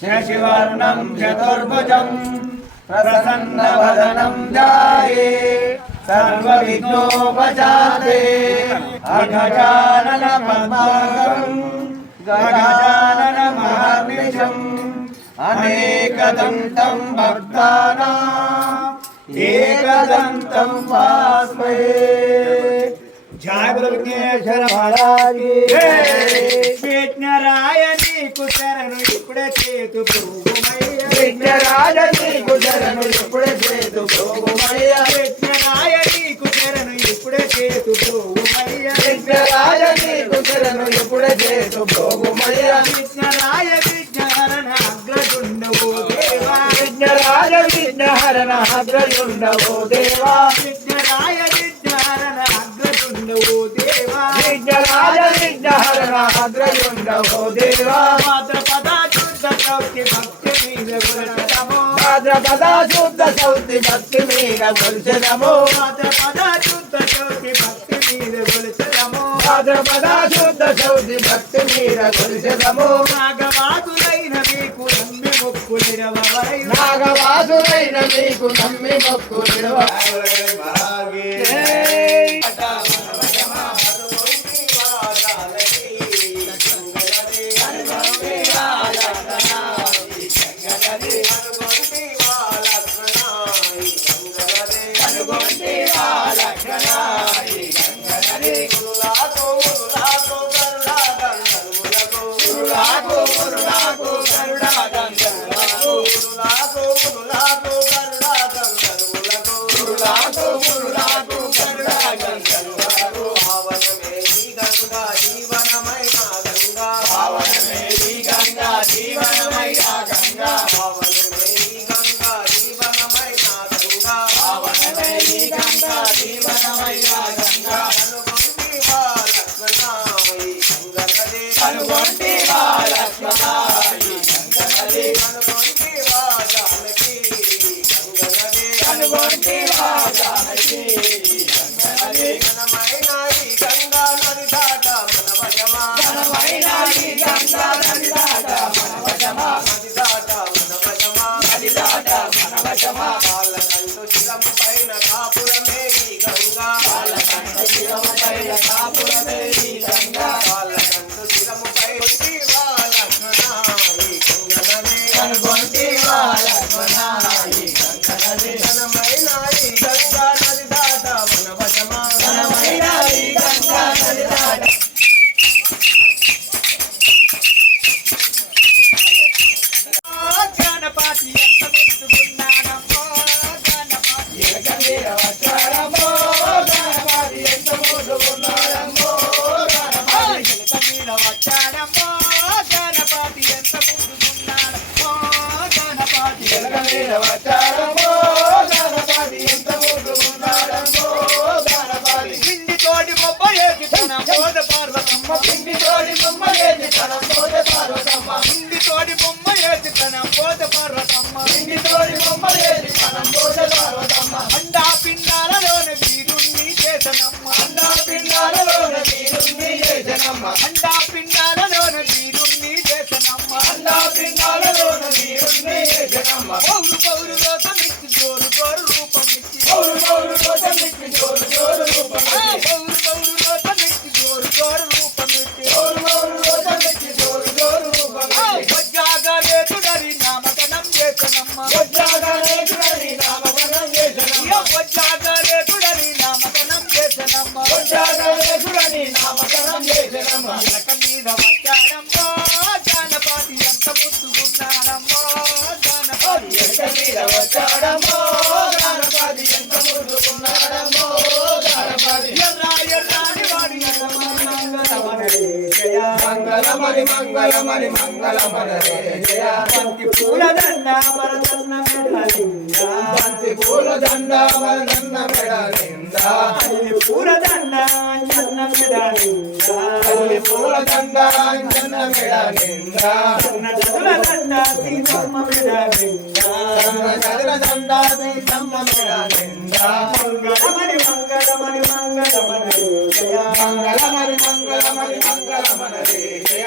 शशिवर्णं चतुर्भुजं प्रसन्नवदनं ध्याये सर्वविघ्नोपशान्ते अगजाननपद्मार्गं गजाननमहर्निशम् अनेकदन्तं भक्तानाम् एकदन्तं भास्महे। जय बोलो विघ्नेश्वर महाराज की विघ्नराय నీకు శరణు ఇప్పుడే చేతు ప్రభుమయ్య విఘ్నరాయ నీకు శరణు ఇప్పుడే చేతు ప్రభుమయ్య విఘ్నరాయ నీకు శరణు ఇప్పుడే చేతు ప్రభుమయ్య విఘ్నరాయ నీకు శరణు ఇప్పుడే చేతు ప్రభుమయ్య విఘ్నరాయ విఘ్నహరణ అగ్రజుండవో దేవా విఘ్నరాయ విఘ్నహరణ అగ్రజుండవో దేవా విఘ్నరాయ విఘ్నహరణ అగ్రజుండవో దేవా విఘ్నరాయ విఘ్నహరణ అగ్రజుండవో దేవా భాద్రపద శుద్ధ చౌతి భక్తి మీద కొలిచెదము భాద్రపద శుద్ధ చౌతి భక్తి మీద కొలిచెదము భాద్రపద శుద్ధ చౌతి భక్తి మీద కొలిచెదము భాద్రపద శుద్ధ చౌతి భక్తి మీద కొలిచెదము నాగవాసులైన మీకు నమ్మి మొక్కులిరవరై నాగవాసులైన మీకు నమ్మి మొక్కులిరవరై మంగళమరి మంగళమరి మంగళమరే జయ బంతి పూల దండ మరదన్న మెడలింద బంతి పూల దండ మరదన్న మెడలింద అల్లి పూల దండ అంజన్న మెడలింద అల్లి పూల దండ అంజన్న మెడలింద సన్న జదుల దండ సీతమ్మ మెడలింద సన్న జదుల దండ సీతమ్మ మెడలింద మంగళమరి మంగళమరి మంగళమరే జయ మంగళమరి మంగళమరి మంగళమరే జయ